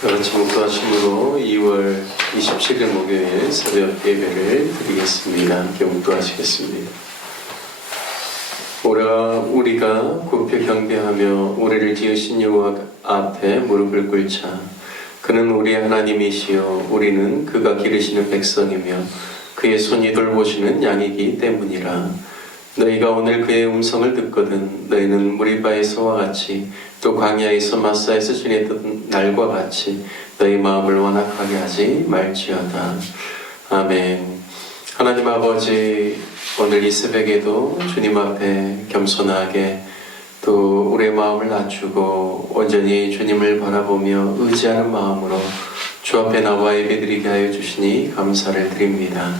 같이 묵도하심으로 2월 27일 목요일 새벽 예배를 드리겠습니다. 함께 묵도하시겠습니다. 우리가 굽혀 경배하며 우리를 지으신 여호와 앞에 무릎을 꿇자. 그는 우리의 하나님이시요 우리는 그가 기르시는 백성이며 그의 손이 돌보시는 양이기 때문이라. 너희가 오늘 그의 음성을 듣거든 너희는 무리바에서와 같이 또 광야에서 마사에서 지냈던 날과 같이 너희 마음을 완악하게 하지 말지어다. 아멘. 하나님 아버지, 오늘 이 새벽에도 주님 앞에 겸손하게 또 우리의 마음을 낮추고 온전히 주님을 바라보며 의지하는 마음으로 주 앞에 나와 예배드리게 하여 주시니 감사를 드립니다.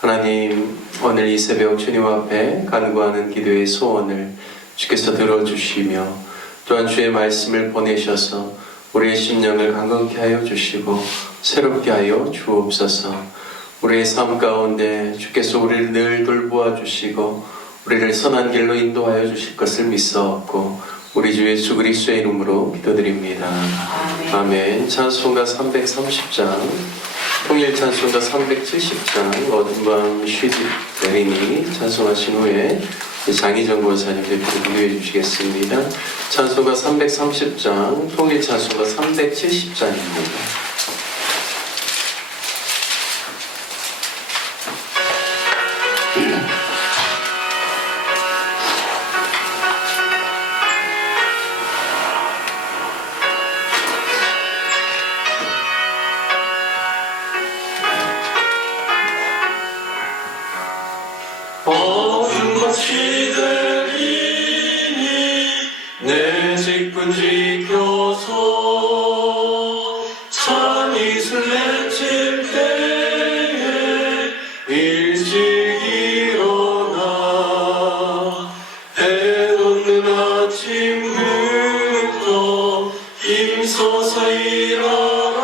하나님, 오늘 이 새벽 주님 앞에 간구하는 기도의 소원을 주께서 들어주시며 또한 주의 말씀을 보내셔서 우리의 심령을 강건케 하여 주시고 새롭게 하여 주옵소서. 우리의 삶 가운데 주께서 우리를 늘 돌보아 주시고 우리를 선한 길로 인도하여 주실 것을 믿사옵고 우리 주 예수 그리스도의 이름으로 기도드립니다. 아멘. 찬송가 330장, 통일 찬송가 370장, 어둠 밤 쉬지 내리니 찬송하신 후에 장희정 권사님 대표로 기도해 주시겠습니다. 찬송가 330장, 통일 찬송가 370장입니다. 어둠 같이 들리니 내 직분 지켜서 찬 이슬 맺힐 때에 일찍 일어나 해 돋는 아침부터 힘써서 일하라.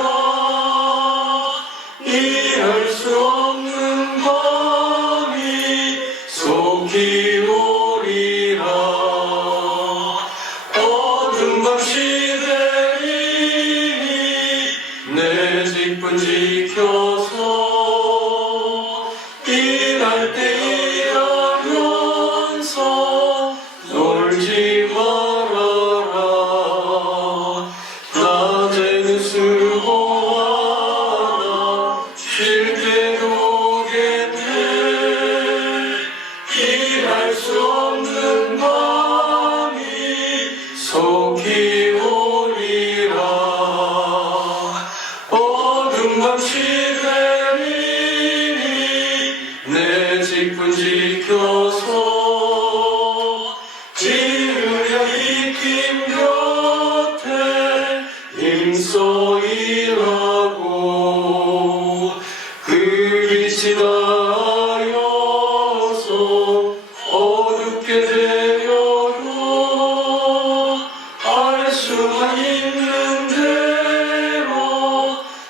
이해할 수 없는 밤이 속히 오리라. 어둠 밤 시대이니 내 직분 지켜서 일할 때 일하면서 놀지 말아라. 낮에는 수고하나 쉴 때도 오겠네. 일할 수 없는 밤이 속히 오리라. 어둠 밤 시대이니 내 직분 지켜서 지으려 이 팀 곁에 힘써 일하고 그 빛이 나여서 어둡게 되어도 알 수만 있는 대로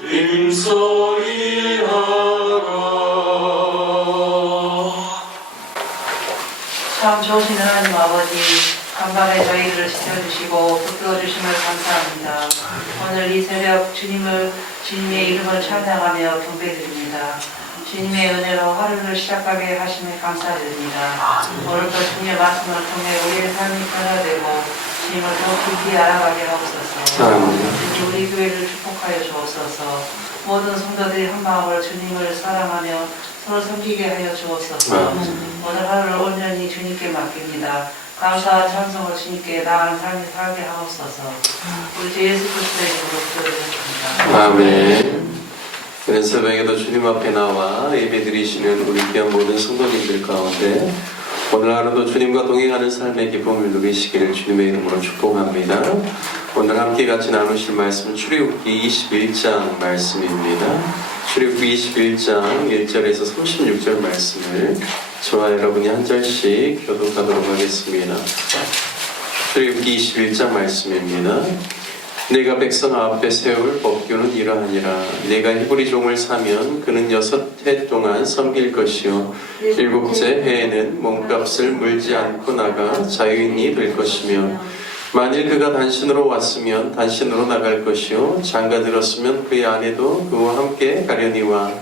힘써 일하라. 참 좋으신 하나님 아버지, 간밤에 저희들을 지켜주시고 붙들어주심을 감사합니다. 오늘 이 새벽 주님의 이름을 찬양하며 경배드립니다. 주님의 은혜로 하루를 시작하게 하심에 감사드립니다. 오늘도 주님의 말씀을 통해 우리의 삶이 변화되고 주님을 더 깊이 알아가게 하옵소서. 특히 우리 교회를 축복하여 주옵소서. 모든 성도들이 한 마음으로 주님을 사랑하며 서로 섬기게 하여 주옵소서. 오늘 하루를 온전히 주님께 맡깁니다. 감사와 찬송을 주님께 나아가는 삶이 살게 하옵소서. 우리 주 예수 그리스도의 이름으로 기도드립니다. 아멘. 이런 새벽에도 주님 앞에 나와 예배드리시는 우리 귀한 모든 성도님들 가운데 오늘 하루도 주님과 동행하는 삶의 기쁨을 누리시기를 주님의 이름으로 축복합니다. 오늘 함께 같이 나누실 말씀은 출애굽기 21장 말씀입니다. 출애굽기 21장 1절에서 36절 말씀을 저와 여러분이 한 절씩 교독하도록 하겠습니다. 출애굽기 21장 말씀입니다. 내가 백성 앞에 세울 법규는 이러하니라. 내가 히브리 종을 사면 그는 6해 동안 섬길 것이요 7째 해에는 몸값을 물지 않고 나가 자유인이 될 것이며 만일 그가 단신으로 왔으면 단신으로 나갈 것이요 장가 들었으면 그의 아내도 그와 함께 가려니와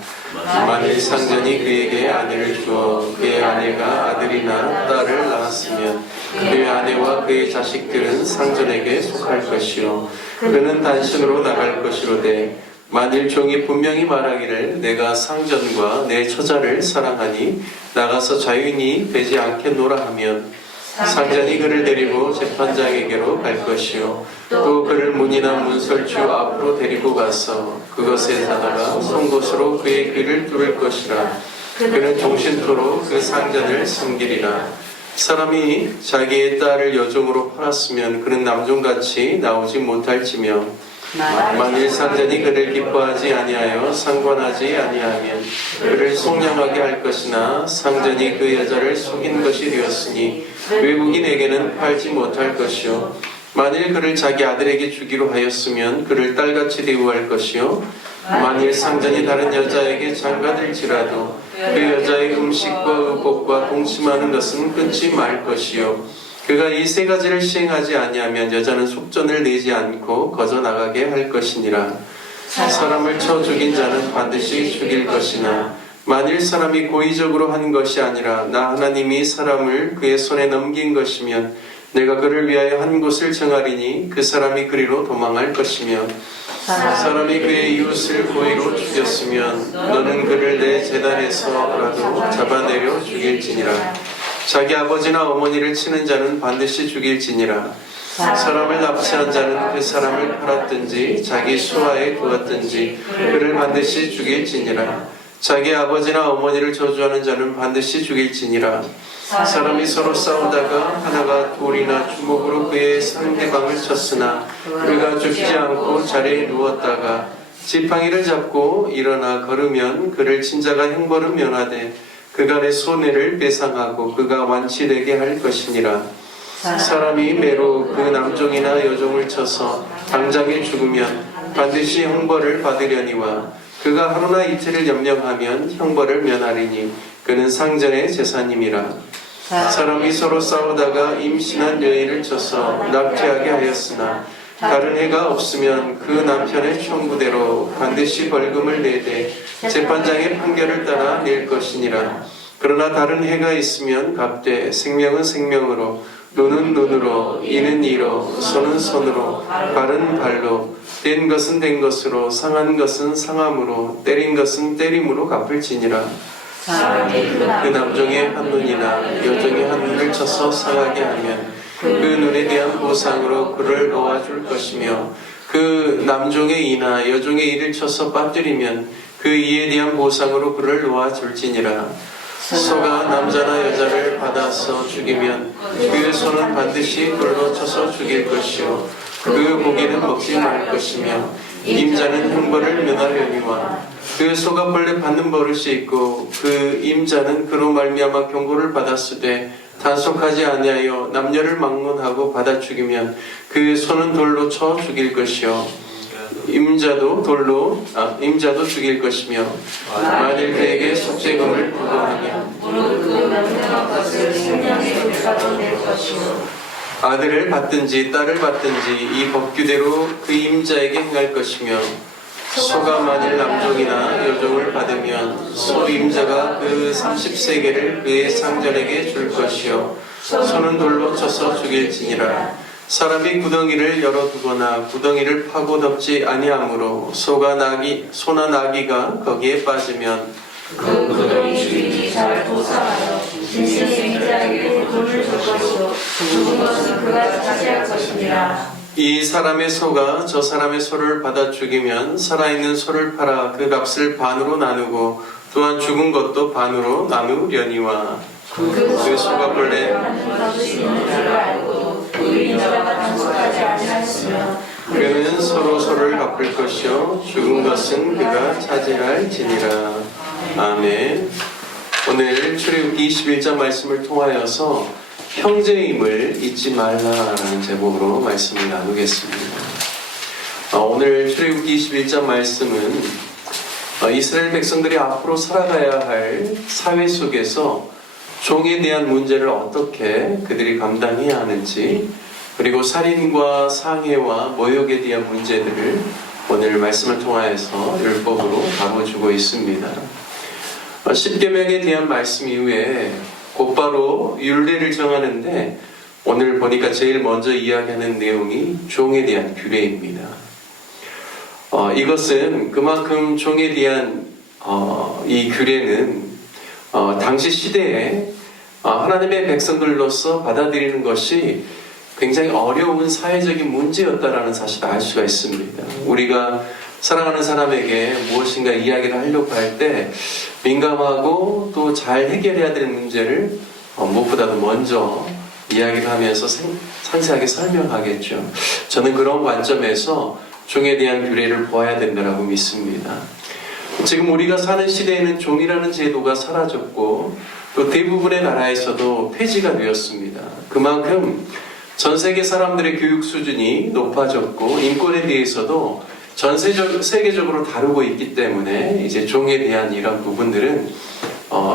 만일 상전이 그에게 아내를 주어 그의 아내가 아들이나 딸을 낳았으면 그의 아내와 그의 자식들은 상전에게 속할 것이요 그는 단신으로 나갈 것이로되 만일 종이 분명히 말하기를 내가 상전과 내 처자를 사랑하니 나가서 자유인이 되지 않겠노라 하면 상전이 그를 데리고 재판장에게로 갈 것이요 또 그를 문이나 문설주 앞으로 데리고 가서 그것에 사다가 송곳으로 그의 귀를 뚫을 것이라 그는 종신토로 그 상전을 섬기리라. 사람이 자기의 딸을 여종으로 팔았으면 그는 남종같이 나오지 못할지며 만일 상전이 그를 기뻐하지 아니하여 상관하지 아니하면 그를 속량하게 할 것이나 상전이 그 여자를 속인 것이 되었으니 외국인에게는 팔지 못할 것이요 만일 그를 자기 아들에게 주기로 하였으면 그를 딸같이 대우할 것이요 만일 상전이 다른 여자에게 장가들지라도 그 여자의 음식과 의복과 동침하는 것은 끊지 말 것이요 그가 이 세 가지를 시행하지 아니하면 여자는 속전을 내지 않고 거저 나가게 할 것이니라. 사람을 쳐 죽인 자는 반드시 죽일 것이나 만일 사람이 고의적으로 한 것이 아니라 나 하나님이 사람을 그의 손에 넘긴 것이면 내가 그를 위하여 한 곳을 정하리니 그 사람이 그리로 도망할 것이며 사람이 그의 이웃을 고의로 죽였으면 너는 그를 내 제단에서라도 잡아내려 죽일지니라. 자기 아버지나 어머니를 치는 자는 반드시 죽일지니라. 사람을 납치한 자는 그 사람을 팔았든지 자기 수하에 두었든지 그를 반드시 죽일지니라. 자기 아버지나 어머니를 저주하는 자는 반드시 죽일지니라. 사람이 서로 싸우다가 하나가 돌이나 주먹으로 그의 상대방을 쳤으나 그가 죽지 않고 자리에 누웠다가 지팡이를 잡고 일어나 걸으면 그를 친 자가 형벌을 면하되 그가 내 손해를 배상하고 그가 완치되게 할 것이니라. 사람이 매로 그 남종이나 여종을 쳐서 당장에 죽으면 반드시 형벌을 받으려니와 그가 하루나 이틀을 연명하면 형벌을 면하리니 그는 상전의 제사님이라. 사람이 서로 싸우다가 임신한 여인을 쳐서 낙태하게 하였으나 다른 해가 없으면 그 남편의 청구대로 반드시 벌금을 내되 재판장의 판결을 따라 낼 것이니라. 그러나 다른 해가 있으면 값되 생명은 생명으로 눈은 눈으로 이는 이로 손은 손으로 발은 발로 된 것은 된 것으로 상한 것은 상함으로 때린 것은 때림으로 갚을지니라. 그 남종의 한 눈이나 여종의 한 눈을 쳐서 상하게 하면 그 눈에 대한 보상으로 그를 놓아줄 것이며 그 남종의 이나 여종의 이를 쳐서 빠뜨리면 그 이에 대한 보상으로 그를 놓아줄지니라. 소가 남자나 여자를 받아서 죽이면 그 소는 반드시 돌로 쳐서 죽일 것이요 그 고기는 먹지 말 것이며 임자는 형벌을 면하려니와 그 소가 벌레 받는 버릇이 있고 그 임자는 그로 말미암아 경고를 받았으되 단속하지 아니하여 남녀를 막론하고 받아 죽이면 그 소는 돌로 쳐 죽일 것이요 임자도 죽일 것이며 만일 그에게 속죄금을 부과하면 아들을 받든지 딸을 받든지 이 법규대로 그 임자에게 행할 것이며 소가 만일 남종이나 여종을 받으면 소 임자가 그 30세겔을 그의 상전에게 줄 것이요 소는 돌로 쳐서 죽일지니라. 사람이 구덩이를 열어두거나 구덩이를 파고 덮지 아니하므로 소나 나귀가 거기에 빠지면 그 구덩이 주인이 잘 보상하여 신생의 임자에게 돈을 줄 것이요 죽은 것은 그가 차지할 것이니라. 이 사람의 소가 저 사람의 소를 받아 죽이면 살아있는 소를 팔아 그 값을 반으로 나누고 또한 죽은 것도 반으로 나누려니와 그 소가 본래 그는 서로 소를 갚을 것이요 죽은 것은 그가 차지할지니라. 아멘. 오늘 출애굽기 21장 말씀을 통하여서 형제임을 잊지 말라라는 제목으로 말씀을 나누겠습니다. 오늘 출애굽기 21장 말씀은 이스라엘 백성들이 앞으로 살아가야 할 사회 속에서 종에 대한 문제를 어떻게 그들이 감당해야 하는지 그리고 살인과 상해와 모욕에 대한 문제들을 오늘 말씀을 통하여서 율법으로 다뤄주고 있습니다. 십계명에 대한 말씀 이후에 곧바로 율례를 정하는데 오늘 보니까 제일 먼저 이야기하는 내용이 종에 대한 규례입니다. 이것은 그만큼 종에 대한 이 규례는 당시 시대에 하나님의 백성들로서 받아들이는 것이 굉장히 어려운 사회적인 문제였다라는 사실을 알 수가 있습니다. 우리가 사랑하는 사람에게 무엇인가 이야기를 하려고 할 때 민감하고 또 잘 해결해야 될 문제를 무엇보다도 먼저 이야기를 하면서 상세하게 설명하겠죠. 저는 그런 관점에서 종에 대한 규례를 보아야 된다고 믿습니다. 지금 우리가 사는 시대에는 종이라는 제도가 사라졌고 또 대부분의 나라에서도 폐지가 되었습니다. 그만큼 전 세계 사람들의 교육 수준이 높아졌고 인권에 대해서도 세계적으로 다루고 있기 때문에 이제 종에 대한 이런 부분들은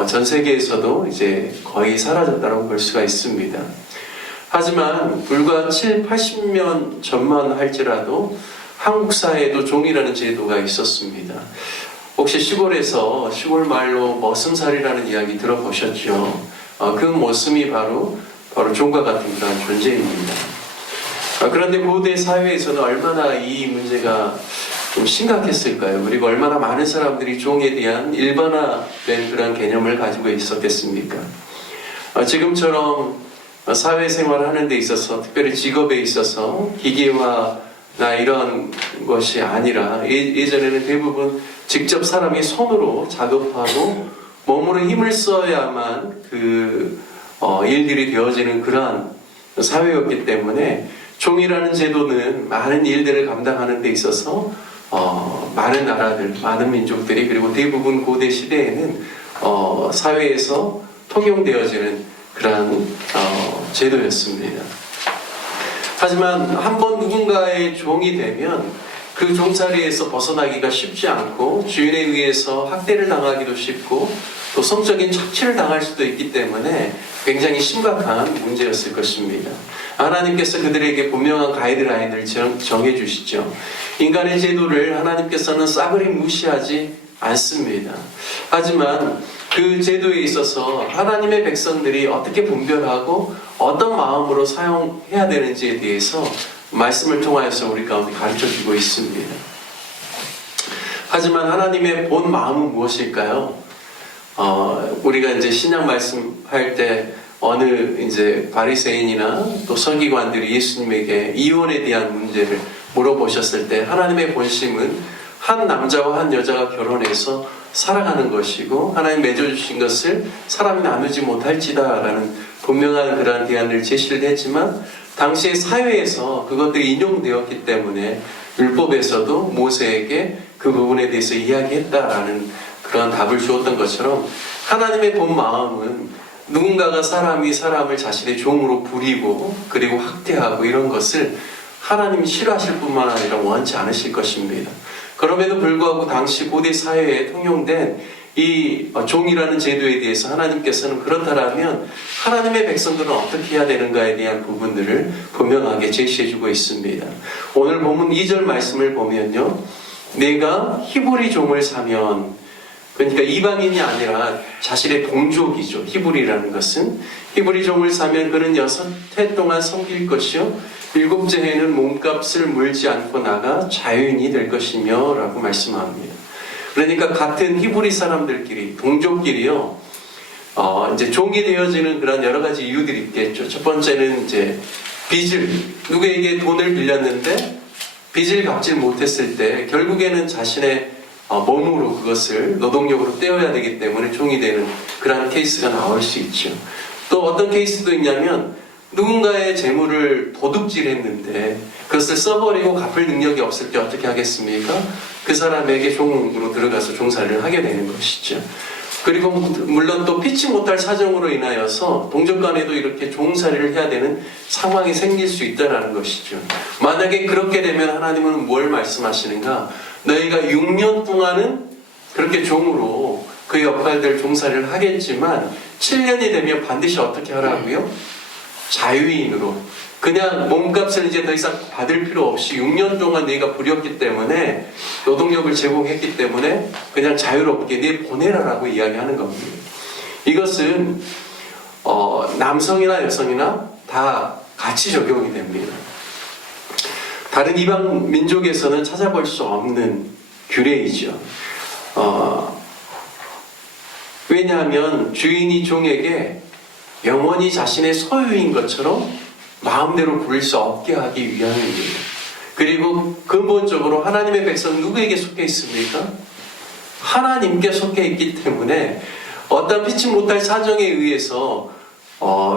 전 세계에서도 이제 거의 사라졌다고 볼 수가 있습니다. 하지만 불과 7, 80년 전만 할지라도 한국 사회에도 종이라는 제도가 있었습니다. 혹시 시골에서 시골 말로 머슴살이라는 이야기 들어보셨죠? 그 머슴이 바로 종과 같은 그런 존재입니다. 그런데 고대 사회에서는 얼마나 이 문제가 좀 심각했을까요? 그리고 얼마나 많은 사람들이 종에 대한 일반화된 그런 개념을 가지고 있었겠습니까? 지금처럼 사회생활을 하는 데 있어서 특별히 직업에 있어서 기계화나 이런 것이 아니라 예전에는 대부분 직접 사람이 손으로 작업하고 몸으로 힘을 써야만 일들이 되어지는 그러한 사회였기 때문에 종이라는 제도는 많은 일들을 감당하는 데 있어서 많은 나라들, 많은 민족들이 그리고 대부분 고대 시대에는 사회에서 통용되어지는 그러한 제도였습니다. 하지만 한번 누군가의 종이 되면 그 종자리에서 벗어나기가 쉽지 않고 주인에 의해서 학대를 당하기도 쉽고 또 성적인 착취를 당할 수도 있기 때문에 굉장히 심각한 문제였을 것입니다. 하나님께서 그들에게 분명한 가이드라인을 정해주시죠. 인간의 제도를 하나님께서는 싸그리 무시하지 않습니다. 하지만 그 제도에 있어서 하나님의 백성들이 어떻게 분별하고 어떤 마음으로 사용해야 되는지에 대해서 말씀을 통하여서 우리 가운데 가르쳐주고 있습니다. 하지만 하나님의 본 마음은 무엇일까요? 우리가 이제 신약 말씀할 때 어느 이제 바리새인이나 또 서기관들이 예수님에게 이혼에 대한 문제를 물어보셨을 때 하나님의 본심은 한 남자와 한 여자가 결혼해서 사랑하는 것이고 하나님 맺어주신 것을 사람이 나누지 못할지다라는 분명한 그러한 대안을 제시를 했지만 당시의 사회에서 그것들이 인용되었기 때문에 율법에서도 모세에게 그 부분에 대해서 이야기했다라는 그런 답을 주었던 것처럼 하나님의 본 마음은 누군가가 사람이 사람을 자신의 종으로 부리고 그리고 학대하고 이런 것을 하나님이 싫어하실 뿐만 아니라 원치 않으실 것입니다. 그럼에도 불구하고 당시 고대 사회에 통용된 이 종이라는 제도에 대해서 하나님께서는 그렇다면 하나님의 백성들은 어떻게 해야 되는가에 대한 부분들을 분명하게 제시해주고 있습니다. 오늘 본문 2절 말씀을 보면요, 내가 히브리 종을 사면, 그러니까 이방인이 아니라 자신의 동족이죠. 히브리라는 것은 히브리 종을 사면 그는 6해 동안 섬길 것이요 7째 해는 몸값을 물지 않고 나가 자유인이 될 것이며 라고 말씀합니다. 그러니까 같은 히브리 사람들끼리 동족끼리요 이제 종이 되어지는 그런 여러 가지 이유들이 있겠죠. 첫 번째는 이제 빚을, 누구에게 돈을 빌렸는데 빚을 갚질 못했을 때 결국에는 자신의 몸으로 그것을 노동력으로 떼어야 되기 때문에 종이 되는 그런 케이스가 나올 수 있죠. 또 어떤 케이스도 있냐면 누군가의 재물을 도둑질했는데 그것을 써버리고 갚을 능력이 없을 때 어떻게 하겠습니까? 그 사람에게 종으로 들어가서 종살이를 하게 되는 것이죠. 그리고 물론 또 피치 못할 사정으로 인하여서 동족 간에도 이렇게 종살이를 해야 되는 상황이 생길 수 있다는 것이죠. 만약에 그렇게 되면 하나님은 뭘 말씀하시는가? 너희가 6년 동안은 그렇게 종으로 그 역할들 종살이를 하겠지만 7년이 되면 반드시 어떻게 하라고요? 자유인으로, 그냥 몸값을 이제 더 이상 받을 필요 없이 6년 동안 네가 부렸기 때문에 노동력을 제공했기 때문에 그냥 자유롭게 네 보내라라고 이야기하는 겁니다. 이것은 남성이나 여성이나 다 같이 적용이 됩니다. 다른 이방 민족에서는 찾아볼 수 없는 규례이죠. 왜냐하면 주인이 종에게 영원히 자신의 소유인 것처럼 마음대로 부릴 수 없게 하기 위함입니다. 그리고 근본적으로 하나님의 백성은 누구에게 속해 있습니까? 하나님께 속해 있기 때문에 어떤 피치 못할 사정에 의해서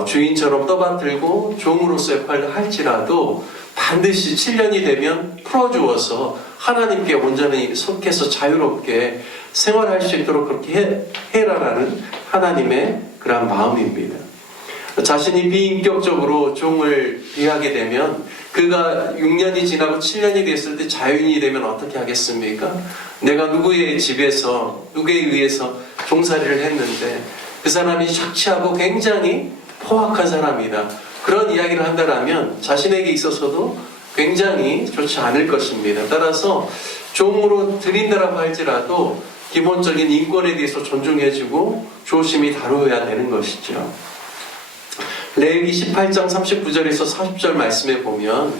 주인처럼 떠받들고 종으로서의 역할을 할지라도 반드시 7년이 되면 풀어주어서 하나님께 온전히 속해서 자유롭게 생활할 수 있도록 그렇게 해라라는 하나님의 그런 마음입니다. 자신이 비인격적으로 종을 비하게 되면 그가 6년이 지나고 7년이 됐을 때 자유인이 되면 어떻게 하겠습니까? 내가 누구의 집에서 누구에 의해서 종살이를 했는데 그 사람이 착취하고 굉장히 포악한 사람이다. 그런 이야기를 한다면 자신에게 있어서도 굉장히 좋지 않을 것입니다. 따라서 종으로 드린다라고 할지라도 기본적인 인권에 대해서 존중해주고 조심히 다루어야 되는 것이죠. 레위기 18장 39절에서 40절 말씀에 보면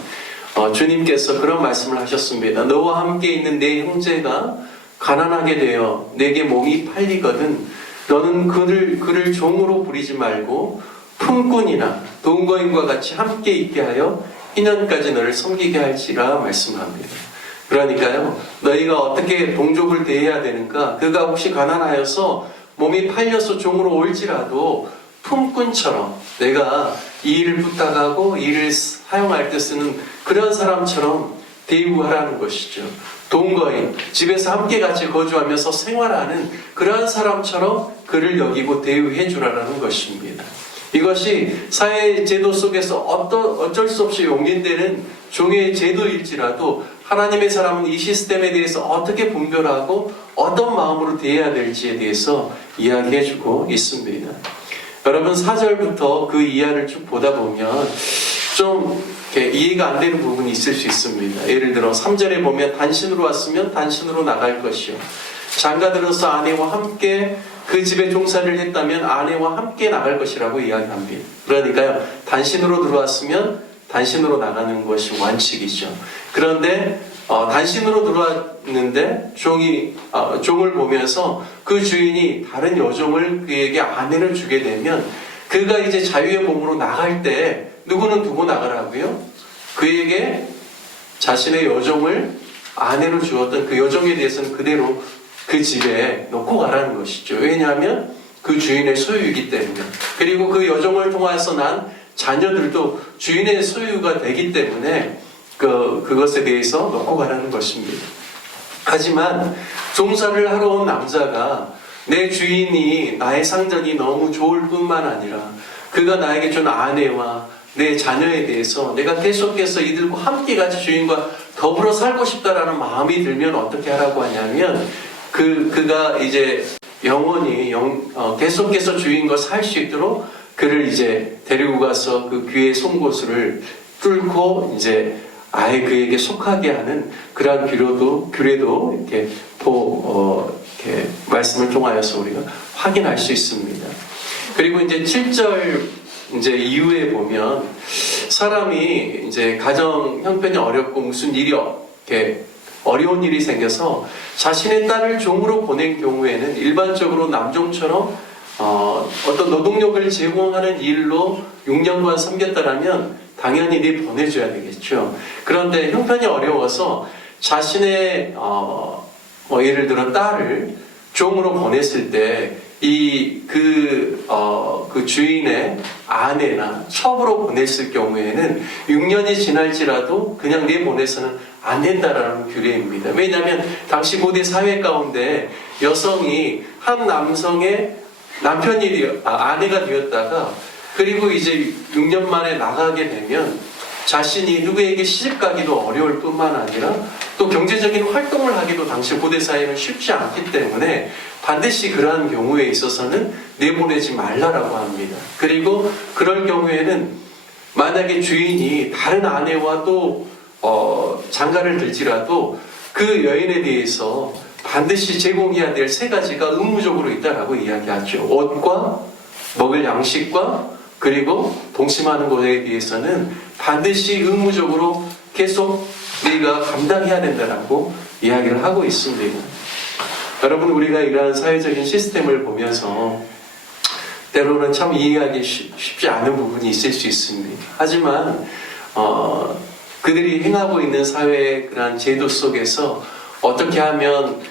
주님께서 그런 말씀을 하셨습니다. 너와 함께 있는 내 형제가 가난하게 되어 내게 몸이 팔리거든 너는 그를 종으로 부리지 말고 품꾼이나 동거인과 같이 함께 있게 하여 2년까지 너를 섬기게 할지라 말씀합니다. 그러니까요, 너희가 어떻게 동족을 대해야 되는가? 그가 혹시 가난하여서 몸이 팔려서 종으로 올지라도 품꾼처럼 내가 이 일을 부탁하고 이 일을 사용할 때 쓰는 그런 사람처럼 대우하라는 것이죠. 동거인, 집에서 함께 같이 거주하면서 생활하는 그러한 사람처럼 그를 여기고 대우해 주라는 것입니다. 이것이 사회 제도 속에서 어쩔 수 없이 용인되는 종의 제도일지라도 하나님의 사람은 이 시스템에 대해서 어떻게 분별하고 어떤 마음으로 대해야 될지에 대해서 이야기해주고 있습니다. 여러분 4절부터 그 이하를 쭉 보다 보면 좀 이해가 안 되는 부분이 있을 수 있습니다. 예를 들어 3절에 보면 단신으로 왔으면 단신으로 나갈 것이요 장가들어서 아내와 함께 그 집에 종살이를 했다면 아내와 함께 나갈 것이라고 이야기합니다. 그러니까요, 단신으로 들어왔으면 단신으로 나가는 것이 원칙이죠. 그런데 단신으로 들어왔는데 종을 보면서 그 주인이 다른 여종을 그에게 아내를 주게 되면 그가 이제 자유의 몸으로 나갈 때 누구는 두고 나가라고요? 그에게 자신의 여종을 아내로 주었던 그 여종에 대해서는 그대로 그 집에 놓고 가라는 것이죠. 왜냐하면 그 주인의 소유이기 때문에. 그리고 그 여종을 통해서 난 자녀들도 주인의 소유가 되기 때문에 그것에 대해서 놓고 가라는 것입니다. 하지만 종살이를 하러 온 남자가 내 주인이 나의 상전이 너무 좋을 뿐만 아니라 그가 나에게 준 아내와 내 자녀에 대해서 내가 계속해서 이들과 함께 같이 주인과 더불어 살고 싶다라는 마음이 들면 어떻게 하라고 하냐면 그가 이제 영원히 계속해서 주인과 살 수 있도록 그를 이제 데리고 가서 그 귀의 송곳을 뚫고 이제 아예 그에게 속하게 하는 그러한 규례도 이렇게 이렇게 말씀을 통하여서 우리가 확인할 수 있습니다. 그리고 이제 7절 이제 이후에 보면 사람이 이제 가정 형편이 어렵고 무슨 일이 이렇게 어려운 일이 생겨서 자신의 딸을 종으로 보낸 경우에는 일반적으로 남종처럼 어떤 노동력을 제공하는 일로 6년간 섬겼다라면 당연히 보내줘야 되겠죠. 그런데 형편이 어려워서 자신의 예를 들어 딸을 종으로 보냈을 때 그 주인의 아내나 첩으로 보냈을 경우에는 6년이 지날지라도 그냥 내보내서는 안 된다라는 규례입니다. 왜냐하면 당시 고대 사회 가운데 여성이 한 남성의 아내가 되었다가 그리고 이제 6년 만에 나가게 되면 자신이 누구에게 시집가기도 어려울 뿐만 아니라 또 경제적인 활동을 하기도 당시 고대 사회는 쉽지 않기 때문에 반드시 그러한 경우에 있어서는 내보내지 말라라고 합니다. 그리고 그럴 경우에는 만약에 주인이 다른 아내와 또 장가를 들지라도 그 여인에 대해서 반드시 제공해야 될 세 가지가 의무적으로 있다라고 이야기하죠. 옷과 먹을 양식과 그리고 동침하는 것에 대해서는 반드시 의무적으로 계속 우리가 감당해야 된다라고 이야기를 하고 있습니다. 여러분, 우리가 이러한 사회적인 시스템을 보면서 때로는 참 이해하기 쉽지 않은 부분이 있을 수 있습니다. 하지만 그들이 행하고 있는 사회의 그런 제도 속에서 어떻게 하면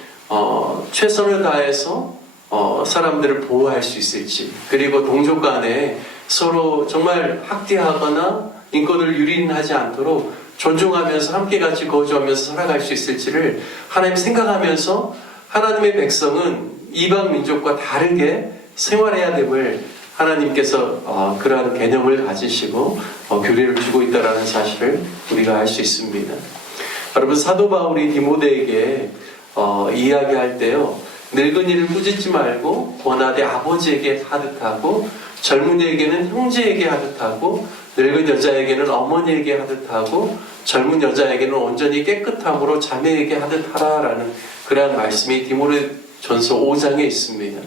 최선을 다해서 사람들을 보호할 수 있을지, 그리고 동족 간에 서로 정말 학대하거나 인권을 유린하지 않도록 존중하면서 함께 같이 거주하면서 살아갈 수 있을지를 하나님 생각하면서 하나님의 백성은 이방 민족과 다르게 생활해야 됨을 하나님께서 그러한 개념을 가지시고 교리를 주고 있다는 사실을 우리가 알 수 있습니다. 여러분, 사도 바울이 디모데에게 이야기할 때요, 늙은이를 꾸짖지 말고 권하되 아버지에게 하듯 하고, 젊은이에게는 형제에게 하듯 하고, 늙은 여자에게는 어머니에게 하듯 하고, 젊은 여자에게는 온전히 깨끗함으로 자매에게 하듯 하라라는 그러한 말씀이 디모데전서 5장에 있습니다.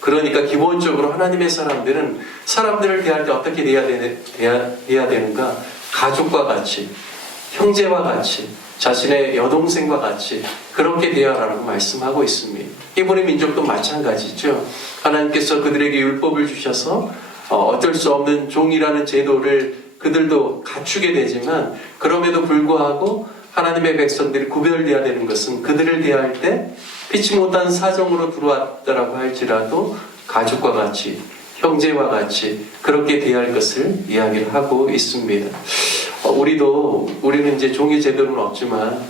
그러니까 기본적으로 하나님의 사람들은 사람들을 대할 때 어떻게 대해야 되는가? 가족과 같이, 형제와 같이, 자신의 여동생과 같이 그렇게 대하라고 말씀하고 있습니다. 히브리 민족도 마찬가지죠. 하나님께서 그들에게 율법을 주셔서 어쩔 수 없는 종이라는 제도를 그들도 갖추게 되지만, 그럼에도 불구하고 하나님의 백성들이 구별되어야 되는 것은 그들을 대할 때 피치 못한 사정으로 들어왔다라고 할지라도 가족과 같이, 형제와 같이 그렇게 대할 것을 이야기를 하고 있습니다. 우리는 이제 종이 제도는 없지만,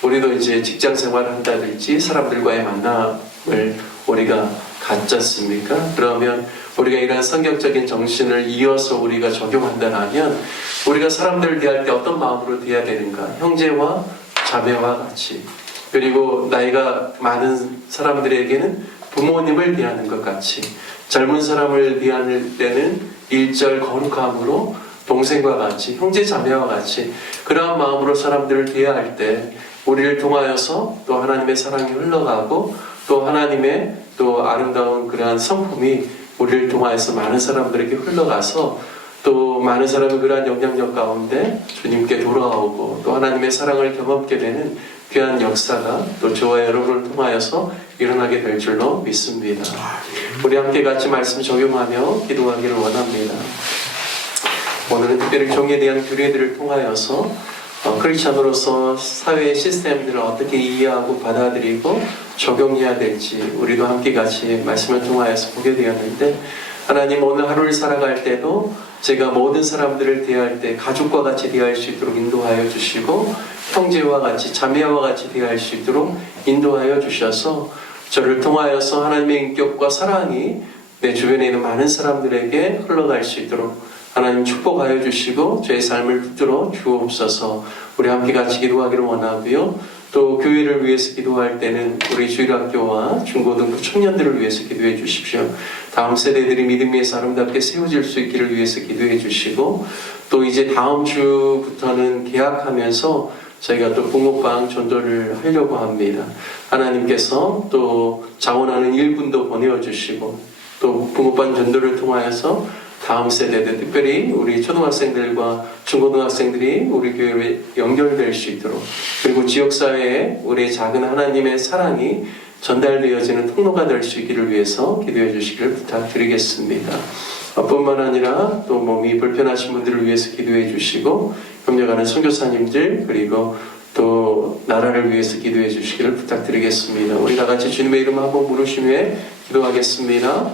우리도 이제 직장 생활을 한다든지 사람들과의 만남을 우리가 갖지 않습니까? 그러면 우리가 이러한 성경적인 정신을 이어서 우리가 적용한다면, 우리가 사람들을 대할 때 어떤 마음으로 대해야 되는가? 형제와 자매와 같이, 그리고 나이가 많은 사람들에게는 부모님을 대하는 것 같이, 젊은 사람을 대할 때는 일절 거룩함으로 동생과 같이, 형제 자매와 같이 그러한 마음으로 사람들을 대할 때 우리를 통하여서 또 하나님의 사랑이 흘러가고, 또 하나님의 또 아름다운 그러한 성품이 우리를 통하여서 많은 사람들에게 흘러가서, 또 많은 사람이 그러한 영향력 가운데 주님께 돌아오고 또 하나님의 사랑을 경험하게 되는 귀한 역사가 또 저와 여러분을 통하여서 일어나게 될 줄로 믿습니다. 우리 함께 같이 말씀 적용하며 기도하기를 원합니다. 오늘은 특별히 종에 대한 규례들을 통하여서 크리스찬으로서 사회의 시스템들을 어떻게 이해하고 받아들이고 적용해야 될지 우리도 함께 같이 말씀을 통하여서 보게 되었는데, 하나님, 오늘 하루를 살아갈 때도 제가 모든 사람들을 대할 때 가족과 같이 대할 수 있도록 인도하여 주시고, 형제와 같이, 자매와 같이 대할 수 있도록 인도하여 주셔서 저를 통하여서 하나님의 인격과 사랑이 내 주변에 있는 많은 사람들에게 흘러갈 수 있도록 하나님 축복하여 주시고 저의 삶을 붙들어 주옵소서. 우리 함께 같이 기도하기를 원하고요. 또 교회를 위해서 기도할 때는 우리 주일학교와 중고등부 청년들을 위해서 기도해 주십시오. 다음 세대들이 믿음 위에서 아름답게 세워질 수 있기를 위해서 기도해 주시고, 또 이제 다음 주부터는 개학하면서 저희가 또 붕어빵 전도를 하려고 합니다. 하나님께서 또 자원하는 일꾼도 보내주시고, 또 붕어빵 전도를 통하여서 다음 세대들, 특별히 우리 초등학생들과 중고등학생들이 우리 교회에 연결될 수 있도록, 그리고 지역사회에 우리 작은 하나님의 사랑이 전달되어지는 통로가 될 수 있기를 위해서 기도해 주시기를 부탁드리겠습니다. 뿐만 아니라 또 몸이 불편하신 분들을 위해서 기도해 주시고, 협력하는 선교사님들, 그리고 또 나라를 위해서 기도해 주시기를 부탁드리겠습니다. 우리 다 같이 주님의 이름 한번 부르시며 기도하겠습니다.